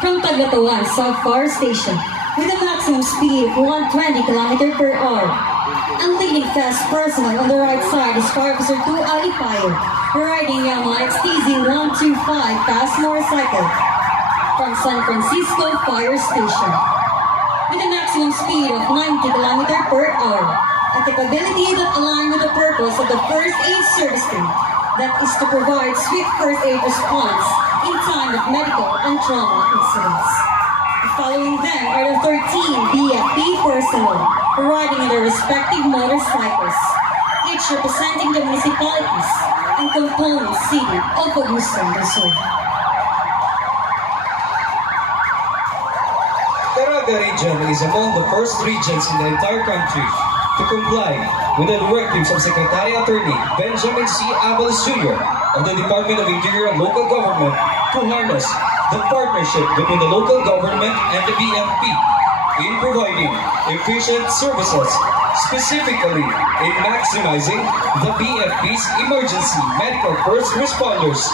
from Taglatawan South Fire Station with a maximum speed of 120 km per hour. And leading fast personnel on the right side is Fire Officer 2 Alipayo, riding Yamaha XTZ125 fast motorcycle from San Francisco Fire Station with a maximum speed of 90 km per hour. A capability that aligns with the purpose of the First Aid Service Team, that is to provide swift first aid response in time of medical and trauma incidents. Following them are the 13 BFP personnel riding on their respective motorcycles, each representing the municipalities and component city of Agusan del Sur. Caraga region is among the first regions in the entire country to comply with the directives of Secretary Attorney Benjamin C. Avalos Jr. of the Department of Interior and Local Government to harness the partnership between the local government and the BFP in providing efficient services, specifically in maximizing the BFP's emergency medical first responders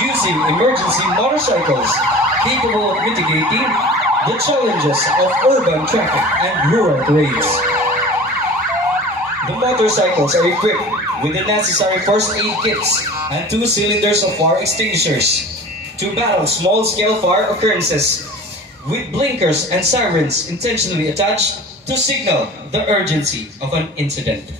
using emergency motorcycles capable of mitigating the challenges of urban traffic and rural terrains. The motorcycles are equipped with the necessary first aid kits and 2 cylinders of fire extinguishers to battle small-scale fire occurrences, with blinkers and sirens intentionally attached to signal the urgency of an incident.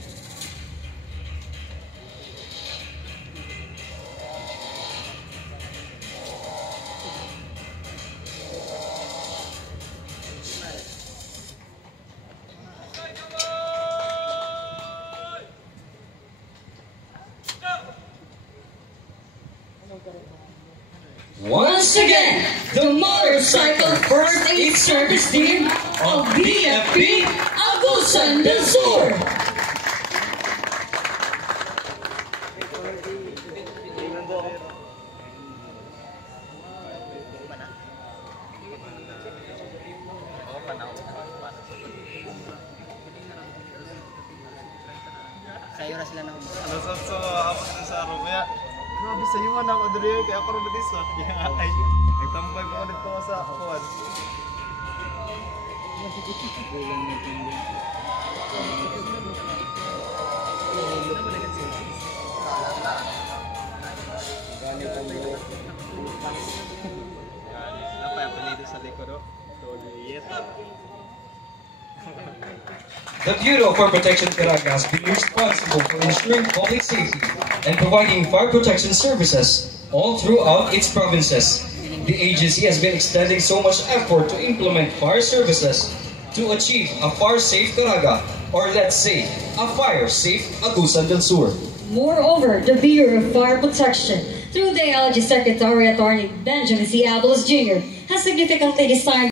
Once again, the Motorcycle First Aid Service Team of BFP Agusan del Sur. Sayo na sila ng alas 8, abot na sa araw. Kaya, grabe sa iyo na ako dali. Kaya ako rin natin sa kaya ay, nagtambay ko ulit ko sa kuwan. Apa yang penito sa likod? The Bureau for Protection Caraga has been responsible for ensuring public safety and providing fire protection services all throughout its provinces. The agency has been extending so much effort to implement fire services to achieve a fire-safe Caraga, or let's say, a fire-safe Agusan del Sur. Moreover, the Bureau of Fire Protection, through the LG Secretary Attorney Benjamin C. Avalos Jr., has significantly designed